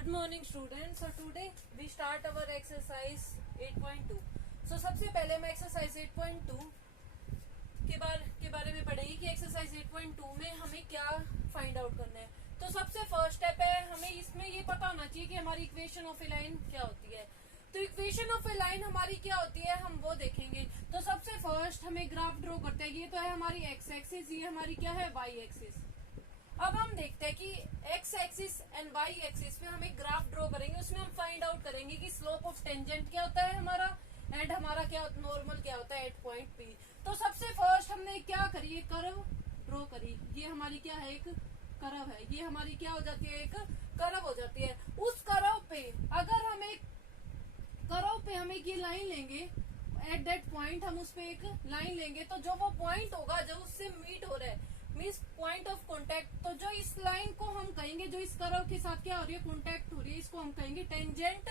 Good morning students. So today we start our exercise 8.2. So सबसे पहले हम exercise 8.2 के बारे में पढ़ेंगे कि exercise 8.2 में हमें क्या find out करना है। तो सबसे फर्स्ट स्टेप है, हमें इसमें ये पता होना चाहिए कि हमारी इक्वेशन ऑफ ए लाइन क्या होती है। तो इक्वेशन ऑफ ए लाइन हमारी क्या होती है, हम वो देखेंगे। तो सबसे फर्स्ट हमें ग्राफ ड्रॉ करते हैं। ये तो है हमारी एक्स एक्सिस, ये हमारी क्या है वाई एक्सिस। अब हम देखते हैं कि X axis and Y axis पे हम एक ग्राफ ड्रॉ करेंगे। उसमें हम फाइंड आउट करेंगे कि स्लोप ऑफ टेंजेंट क्या होता है हमारा एंड हमारा क्या नॉर्मल क्या होता है एट पॉइंट पी। तो सबसे फर्स्ट हमने क्या करी, एक कर्व ड्रॉ करी। ये हमारी क्या है, एक कर्व है। ये हमारी क्या हो जाती है, एक कर्व हो जाती है। उस कर्व पे अगर हम एक कर्व पे हम एक ये लाइन लेंगे एट दैट पॉइंट, हम उस पे एक लाइन लेंगे तो जो वो पॉइंट होगा जो उससे मीट हो रहा है मीन्स पॉइंट ऑफ कॉन्टेक्ट, तो जो इस लाइन को हम कहेंगे, जो इस कर्व के साथ क्या हो रही है कॉन्टेक्ट हो रही है, इसको हम कहेंगे टेंजेंट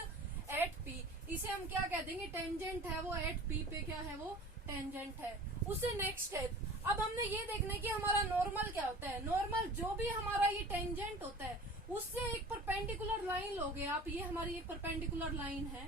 एट पी। इसे हम क्या कह देंगे, टेंजेंट है वो एट पी पे क्या है, वो टेंजेंट है। उससे नेक्स्ट स्टेप, अब हमने ये देखना है कि हमारा नॉर्मल क्या होता है। नॉर्मल जो भी हमारा ये टेंजेंट होता है उससे एक परपेंडिकुलर लाइन लोगे आप। ये हमारी एक परपेंडिकुलर लाइन है।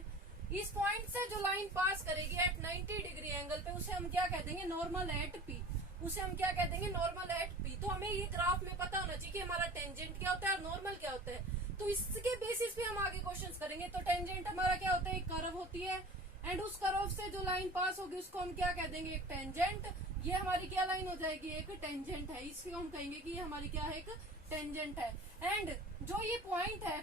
इस पॉइंट से जो लाइन पास करेगी एट 90 डिग्री एंगल पे, उसे हम क्या कह देंगे, नॉर्मल एट पी। उसे हम क्या कह देंगे, नॉर्मल एट पी। तो हमें ये ग्राफ में पता होना चाहिए कि हमारा टेंजेंट क्या होता है और नॉर्मल क्या होता है। तो इसके बेसिस पे हम आगे क्वेश्चंस करेंगे। तो टेंजेंट हमारा क्या होता है, एक कर्व होती है एंड उस कर्व से जो लाइन पास होगी उसको हम क्या कह देंगे, एक टेंजेंट। ये हमारी क्या लाइन हो जाएगी, एक टेंजेंट है। इसको हम कहेंगे कि ये हमारी क्या है, एक टेंजेंट है। एंड जो ये पॉइंट है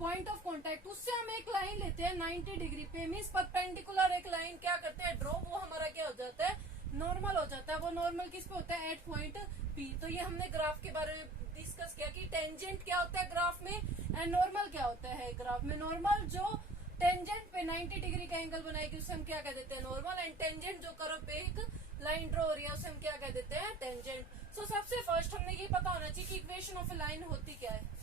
पॉइंट ऑफ कॉन्टेक्ट, उससे हम एक लाइन लेते हैं 90 डिग्री पे, मीन्स परपेंडिकुलर एक लाइन क्या करते हैं ड्रॉ, वो हमारा क्या हो जाता है, नॉर्मल हो जाता है। वो नॉर्मल किस पे होता है, एट पॉइंट पी। तो ये हमने ग्राफ के बारे में डिस्कस किया कि टेंजेंट क्या होता है ग्राफ में एंड नॉर्मल क्या होता है ग्राफ में। नॉर्मल जो टेंजेंट पे 90 डिग्री का एंगल बनाएगी उसे हम क्या कह देते हैं, नॉर्मल। एंड टेंजेंट जो कर्व पे एक लाइन ड्रॉ हो रही है उसे हम क्या कह देते हैं, टेंजेंट। सो सबसे फर्स्ट हमने ये पता होना चाहिए कि इक्वेशन ऑफ ए लाइन होती क्या है।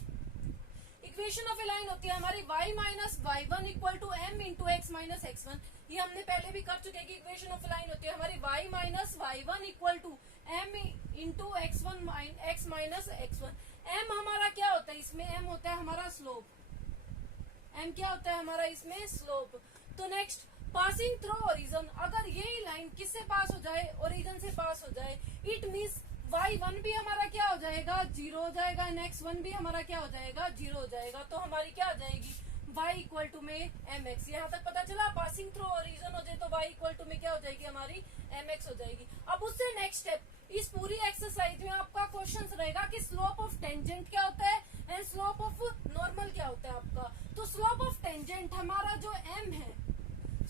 इक्वेशन ऑफ ए लाइन होती है हमारी y minus Y one equal to M into X minus X one. ये हमने पहले भी कर चुके हैं कि इक्वेशन ऑफ ए लाइन होती है हमारी y minus Y one equal to M into X one X minus X one. M हमारा क्या होता है, इसमें एम होता है हमारा स्लोप। एम क्या होता है हमारा इसमें, स्लोप। तो नेक्स्ट, पासिंग थ्रू ओरिजिन, अगर ये लाइन किससे पास हो जाए, ओरिजिन से पास हो जाए, इट मीन्स y1 भी हमारा क्या हो जाएगा, जीरो हो जाएगा। x1 भी हमारा क्या हो जाएगा, जीरो हो जाएगा। तो हमारी क्या हो जाएगी, y इक्वल टू में mx। यहाँ तक पता चला, पासिंग थ्रू ओरिजिन हो जाए तो y इक्वल टू में क्या हो जाएगी, हमारी mx हो जाएगी। अब उससे नेक्स्ट स्टेप, इस पूरी एक्सरसाइज में आपका क्वेश्चन रहेगा कि स्लोप ऑफ टेंजेंट क्या होता है एंड स्लोप ऑफ नॉर्मल क्या होता है आपका। तो स्लोप ऑफ टेंजेंट हमारा जो m है,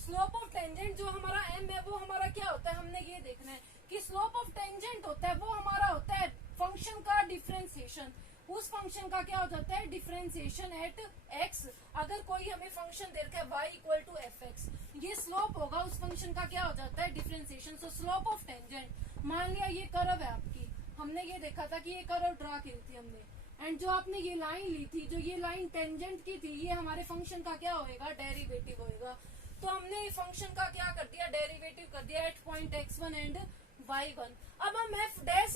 स्लोप ऑफ टेंजेंट जो हमारा m है वो हमारा क्या होता है, हमने ये देखना है कि स्लोप ऑफ टेंजेंट होता है वो हमारा होता है फंक्शन का डिफरेंशिएशन। उस फंक्शन का क्या हो जाता है, डिफरेंशिएशन एट x। अगर कोई हमें फंक्शन दे रखा है y equal to F X, ये स्लोप होगा उस फंक्शन का क्या हो जाता है, differentiation. So slope of tangent, मान लिया ये कर्व है आपकी, हमने ये देखा था कि ये कर्व ड्रा की थी हमने, एंड जो आपने ये लाइन ली थी, जो ये लाइन टेंजेंट की थी, ये हमारे फंक्शन का क्या होएगा, डेरिवेटिव होएगा। तो हमने फंक्शन का क्या कर दिया, डेरिवेटिव कर दिया eight point x1 and y1। अब हम f डैश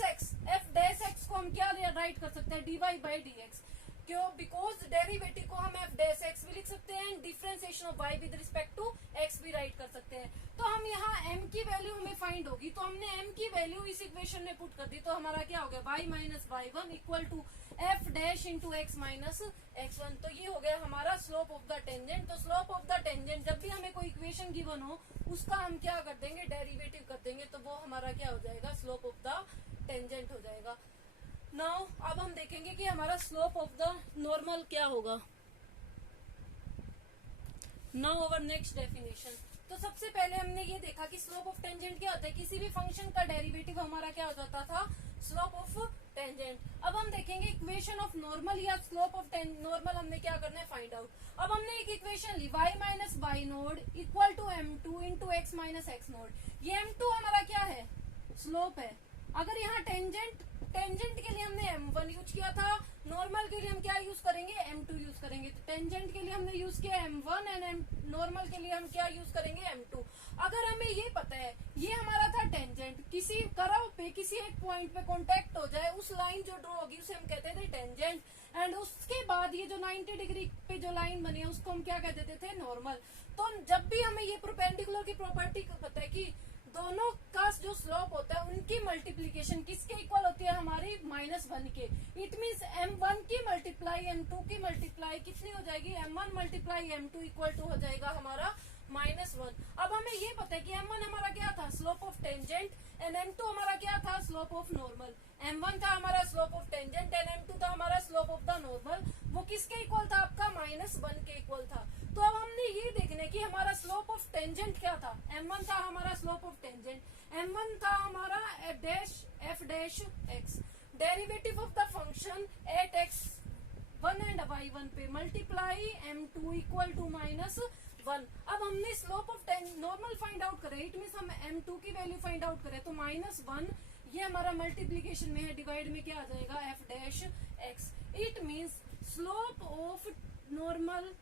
x को हम क्या राइट कर सकते हैं, dy बाई dx। क्यों, बिकॉज डेरिवेटिव को हम f डैश x भी लिख सकते हैं and differentiation of y with respect to x भी राइट कर सकते हैं। तो हम यहाँ m की वैल्यू हमें फाइंड होगी, तो हमने m की वैल्यू इस इक्वेशन में पुट कर दी। तो हमारा क्या हो गया, y minus Y one equal to f dash into X minus X one. तो ये हो गया हमारा स्लोप ऑफ द टेंजेंट। तो स्लोप ऑफ द टेंजेंट, जब भी हमें कोई इक्वेशन गिवन हो उसका हम क्या कर देंगे, डेरिवेटिव कर देंगे। तो वो हमारा क्या हो जाएगा, स्लोप ऑफ द टेंजेंट हो जाएगा। नाउ अब हम देखेंगे कि हमारा स्लोप ऑफ द नॉर्मल क्या होगा। Now our next definition. तो सबसे पहले हमने ये देखा कि स्लोप ऑफ टेंजेंट क्या होता है, किसी भी फंक्शन का डेरिवेटिव हमारा क्या हो जाता था, स्लोप ऑफ टेंजेंट। अब हम देखेंगे इक्वेशन ऑफ नॉर्मल या स्लोप ऑफ नॉर्मल हमने क्या करना है, फाइंड आउट। अब हमने एक इक्वेशन ली, y minus Y nought equal to m2 into X minus X nought. ये m2 हमारा क्या है, स्लोप है। अगर यहाँ टेंजेंट के लिए हमने m1 यूज किया था, नॉर्मल के लिए हम क्या यूज करेंगे, m2 यूज करेंगे। तो टेंजेंट के लिए हमने यूज किया m1 एंड नॉर्मल के लिए हम क्या यूज करेंगे, m2। अगर हमें ये पता है ये हमारा था टेंजेंट, किसी कर्व पे किसी एक पॉइंट पे कांटेक्ट हो जाए, उस लाइन जो ड्रॉ होगी उसे हम कहते थे टेंजेंट। एंड उसके बाद ये जो 90 डिग्री पे जो लाइन बनी है उसको हम क्या कह देते थे, नॉर्मल। तो जब भी हमें ये परपेंडिकुलर की प्रॉपर्टी को पता है कि दोनों का जो स्लोप होता है उनकी मल्टीप्लीकेशन किसके इक्वल होती है, हमारी -1 के। इट मीन्स m1 की मल्टीप्लाई m2 की मल्टीप्लाई कितनी हो जाएगी, m1 multiply m2 equal to हो जाएगा हमारा -1। अब हमें ये पता है कि m1 हमारा क्या था, slope of tangent, and m2 हमारा क्या था, स्लोप ऑफ नॉर्मल। m1 था हमारा slope of tangent and m2 था हमारा स्लोप ऑफ द नॉर्मल। वो किसके इक्वल था, आपका -1 के इक्वल था। तो अब हमने ये देखना है कि हमारा स्लोप ऑफ टेंजेंट क्या था, m1 था हमारा स्लोप ऑफ टेंजेंट, m1 था हमारा f dash x, derivative of the function at x1 and y1 पे मल्टीप्लाई m2 इक्वल टू -1। अब हमने slope of normal find out करें, इट मीन्स हम m2 की वैल्यू फाइंड आउट करें तो -1 ये हमारा मल्टीप्लीकेशन में है, डिवाइड में क्या आ जाएगा, f dash x। It means slope of normal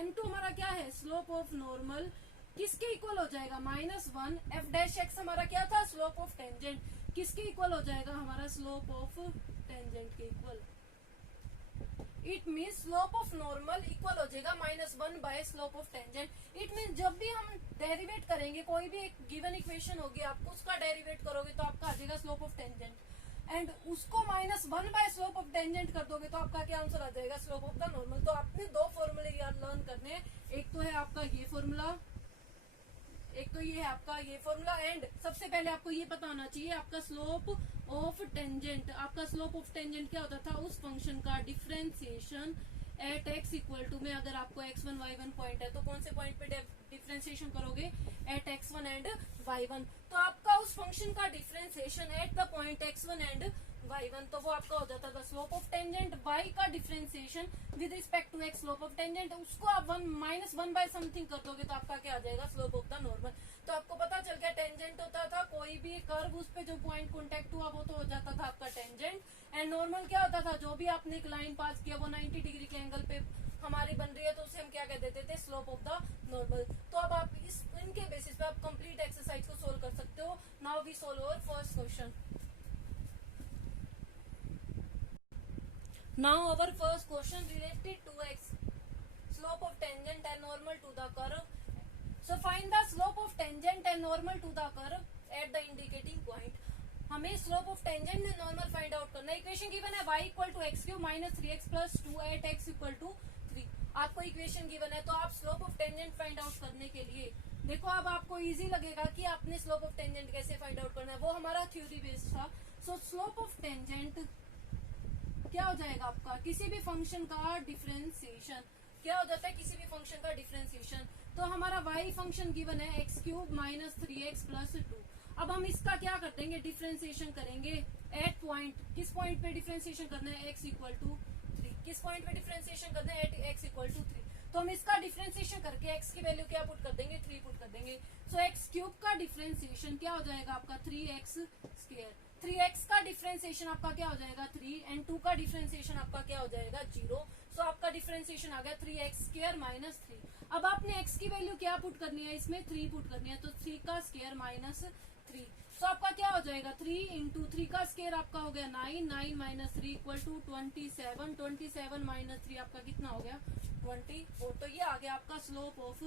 m2 हमारा क्या है, स्लोप ऑफ नॉर्मल किसके इक्वल हो जाएगा, -1। f डैश x हमारा क्या था, स्लोप ऑफ टेंजेंट, किसके इक्वल हो जाएगा, हमारा स्लोप ऑफ टेंजेंट के equal. It means slope of normal equal हो जाएगा -1 by slope of tangent. It means जब भी हम डेरिवेट करेंगे, कोई भी एक गिवन इक्वेशन होगी, आपको उसका डेरिवेट करोगे तो आपका आ जाएगा स्लोप ऑफ टेंजेंट, एंड उसको -1 बाय स्लोप ऑफ टेंजेंट कर दोगे तो आपका क्या आंसर आ जाएगा, स्लोप ऑफ द नॉर्मल। तो आपने दो फॉर्मूले याद लर्न करने हैं, एक तो है आपका ये फॉर्मूला, एक तो ये है आपका ये फॉर्मूला। एंड सबसे पहले आपको ये पता होना चाहिए आपका स्लोप ऑफ टेंजेंट, आपका स्लोप ऑफ टेंजेंट क्या होता था, उस फंक्शन का differentiation at x equal to में, अगर आपको x1 y1 पॉइंट है तो कौन से पॉइंट पे डिफरेंशिएशन करोगे, एट x1 एंड y1। तो आपका उस फंक्शन का differentiation at the point x1 and y1, तो वो आपका हो जाता था स्लोप ऑफ टेंजेंट। y का differentiation with respect to x slope of tangent, उसको आप -1 बाय समथिंग कर दोगे तो आपका क्या आ जाएगा, स्लोप ऑफ द नॉर्मल। तो आपको पता चल गया टेंजेंट होता था कोई भी कर्व, उस पे जो पॉइंट कॉन्टेक्ट हुआ वो तो हो जाता था आपका टेंजेंट, एंड नॉर्मल क्या होता था, जो भी आपने एक लाइन पास किया वो 90 डिग्री के एंगल पे हमारी बन रही है तो उसे हम क्या कह देते थे, स्लोप ऑफ द नॉर्मल। तो अब आप इनके बेसिस पे आप कंप्लीट एक्सरसाइज को सोल्व कर सकते हो। Now we solve our first question. Now our first question related to x, slope of tangent and normal to the curve. So find the slope of tangent and normal to the curve at the indicating point. हमें slope of tangent and normal find out करना है। Equation given है y equal to X cube minus 3x plus 2 at x equal to 3। आपको equation given है तो आप slope of tangent find out करने के लिए देखो, अब आपको इजी लगेगा कि आपने स्लोप ऑफ टेंजेंट कैसे फाइंड आउट करना है, वो हमारा थ्योरी बेस्ड था। सो स्लोप ऑफ टेंजेंट क्या हो जाएगा आपका, किसी भी फंक्शन का डिफरेंशिएशन, क्या हो जाता है किसी भी फंक्शन का डिफरेंशिएशन। तो हमारा y फंक्शन गिवन है x cube minus 3x plus 2। अब हम इसका क्या कर देंगे, डिफरेंशिएशन करेंगे एट पॉइंट, किस पॉइंट पे डिफरेंशिएशन करना है, x इक्वल टू 3, किस पॉइंट पे डिफरेंशिएशन करना है, एट x इक्वल टू 3। तो हम इसका डिफरेंशिएशन करके x की वैल्यू क्या पुट कर देंगे, 3 पुट कर देंगे। सो एक्स क्यूब का डिफरेंशिएशन क्या हो जाएगा आपका 3x स्क्वायर, 3x का डिफरेंशिएशन आपका क्या हो जाएगा 3, एंड 2 का डिफरेंशिएशन आपका क्या हो जाएगा 0। सो आपका डिफरेंशिएशन आ गया 3x स्क्वायर माइनस 3। अब आपने x की वैल्यू क्या पुट करनी है, इसमें 3 पुट करनी है, तो 3 का स्क्वायर माइनस 3। सो आपका क्या हो जाएगा 3 इंटू 3 का स्क्वायर आपका हो गया 9, 9 माइनस 3 इक्वल टू 27, 27 माइनस 3 आपका कितना हो गया 24। तो ये आ गया आपका स्लोप ऑफ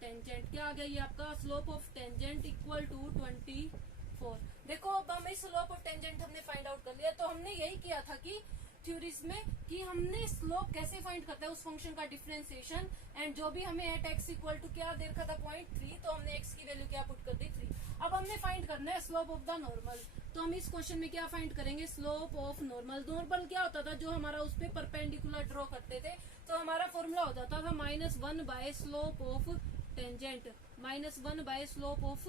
टेंजेंट, क्या आ गया ये आपका slope of tangent equal to 24। देखो अब हमें स्लोप ऑफ टेंजेंट हमने फाइंड आउट कर लिया। तो हमने यही किया था कि थ्योरीज में कि हमने स्लोप कैसे फाइंड करता है उस फंक्शन का डिफरेंशिएशन, एंड जो भी हमें एट x इक्वल टू क्या दे रखा था 0.3, तो हमने x की वैल्यू क्या पुट कर दी 3। अब हमने फाइंड करना है स्लोप ऑफ द नॉर्मल। तो हम इस क्वेश्चन में क्या फाइंड करेंगे, स्लोप ऑफ नॉर्मल। नॉर्मल क्या होता था, जो हमारा उस पर परपेंडिकुलर ड्रॉ करते थे, तो हमारा फॉर्मूला हो जाता था -1 by slope of tangent, -1 by slope of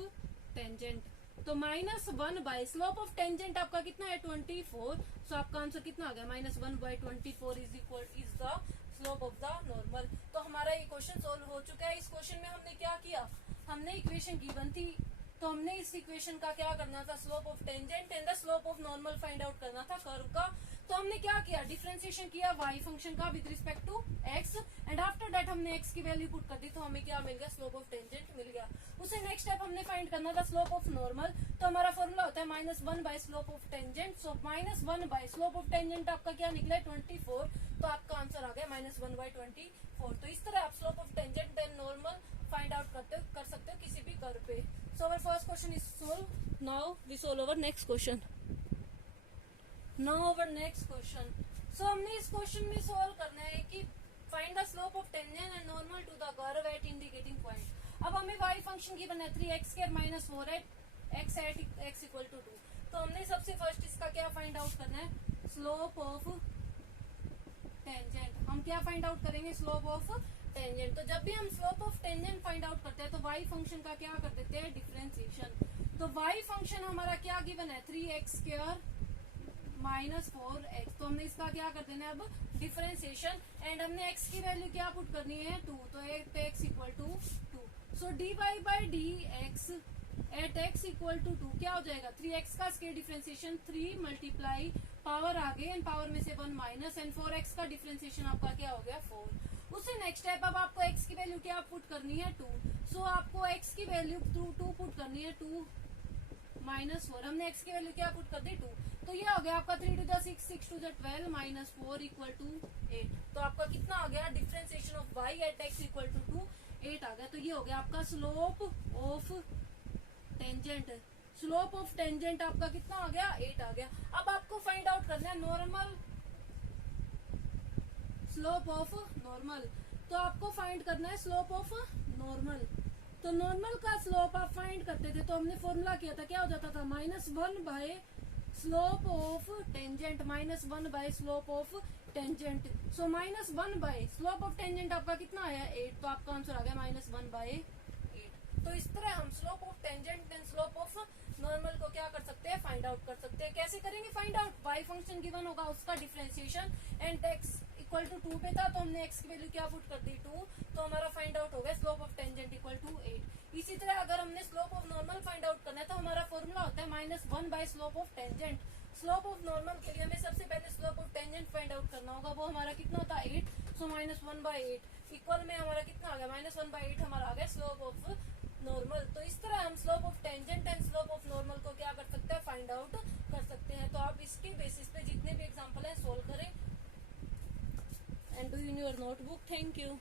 tangent. तो -1 बाय स्लोप ऑफ टेंजेंट आपका कितना है 24। सो आपका आंसर कितना आ गया, -1 by 24 is the slope of the normal. तो हमारा ये क्वेश्चन सोल्व हो चुका है। इस क्वेश्चन में हमने क्या किया, हमने इक्वेशन गिवन थी तो हमने इस इक्वेशन का क्या करना था, slope of tangent and the slope of normal find out करना था कर्व का। तो हमने क्या किया, डिफरेंशिएशन किया y फंक्शन का with respect to x and after that हमने x की वैल्यू पुट कर दी, तो हमें क्या मिल गया, स्लोप ऑफ टेंजेंट मिल गया। उसे नेक्स्ट स्टेप हमने फाइंड करना था स्लोप ऑफ नॉर्मल, तो हमारा फॉर्मूला होता है -1 by slope of tangent. So -1 by slope of tangent आपका क्या निकला है 24, तो आपका आंसर आ गया -1 बाय 24। तो इस तरह आप slope of tangent and normal find out कर सकते हो किसी भी कर्व पे। So our first question is solve. Now we solve our next question. Now our next question. So हमने इस क्वेश्चन में सोल्व करना है कि find the slope of tangent and normal to the curve at indicating point. अब हमें y function की बना 3x² - 4 x एट x = 2। तो हमने सबसे फर्स्ट इसका क्या फाइंड आउट करना है, स्लोप ऑफ टेंजेंट। हम क्या फाइंड आउट करेंगे, स्लोप ऑफ टेंजेंट। तो जब भी हम slope of tangent find out करते हैं तो y फंक्शन का क्या कर देते हैं, डिफरेंशिएशन। तो y फंक्शन हमारा क्या गिवन है, 3x² - 4x। तो हमने इसका क्या कर देना है अब, डिफरेंशिएशन, एंड हमने x की वैल्यू क्या पुट करनी है, 2। तो x = 2। So dy by dx at x = 2 क्या हो जाएगा, 3x का स्केल डिफरेंशिएशन 3 मल्टीप्लाई पावर आगे एंड पावर में से 1 माइनस एंड 4x का डिफरेंशिएशन आपका क्या हो गया, 4। उससे नेक्स्ट स्टेप, अब आपको x की वैल्यू क्या पुट करनी है, 2। सो आपको x की वैल्यू 2 पुट करनी है, 2 - 4। हमने x की वैल्यू क्या पुट कर दी, 2। तो ये हो गया आपका 3 to the 6, 6 to the 12 - 4 = 8। तो आपका कितना आ गया, differentiation of y at x = 2, 8 आ गया। तो ये हो गया आपका slope of tangent. Slope of tangent आपका कितना आ गया, 8 आ गया। अब आपको फाइंड आउट करना है नॉर्मल, स्लोप ऑफ नॉर्मल। तो आपको फाइंड करना है स्लोप ऑफ नॉर्मल। तो नॉर्मल का स्लोप आप फाइंड करते थे तो हमने फॉर्मूला किया था, क्या हो जाता था, -1 by slope of tangent, -1 by slope of tangent. So -1 by slope of tangent आपका कितना आया, 8। तो आपका आंसर आ गया -1 बाय 8। तो इस तरह हम slope of tangent and slope of normal को क्या कर सकते हैं, फाइंड आउट कर सकते हैं। कैसे करेंगे find out, y function given होगा, उसका डिफरेंशिएशन एंड x = 2 पे था, तो हमने x की वैल्यू क्या पुट कर दी, 2। तो हमारा फाइंड आउट हो गया स्लोप ऑफ टेंजेंट = 8। इसी तरह अगर हमने slope of normal find out करना है तो हमारा फॉर्मूला होता है -1 by slope of tangent. Slope of normal के लिए हमें सबसे पहले slope of tangent find out करना होगा, वो हमारा कितना था, 8। सो -1 बाय 8 इक्वल में हमारा कितना आ गया, -1 बाय 8 हमारा आ गया स्लोप ऑफ नॉर्मल। तो इस तरह हम slope of tangent and slope of normal को क्या कर सकते हैं, फाइंड आउट कर सकते हैं। तो आप इसके बेसिस पे जितने भी एग्जांपल है सोल्व करें and do in your notebook. Thank you.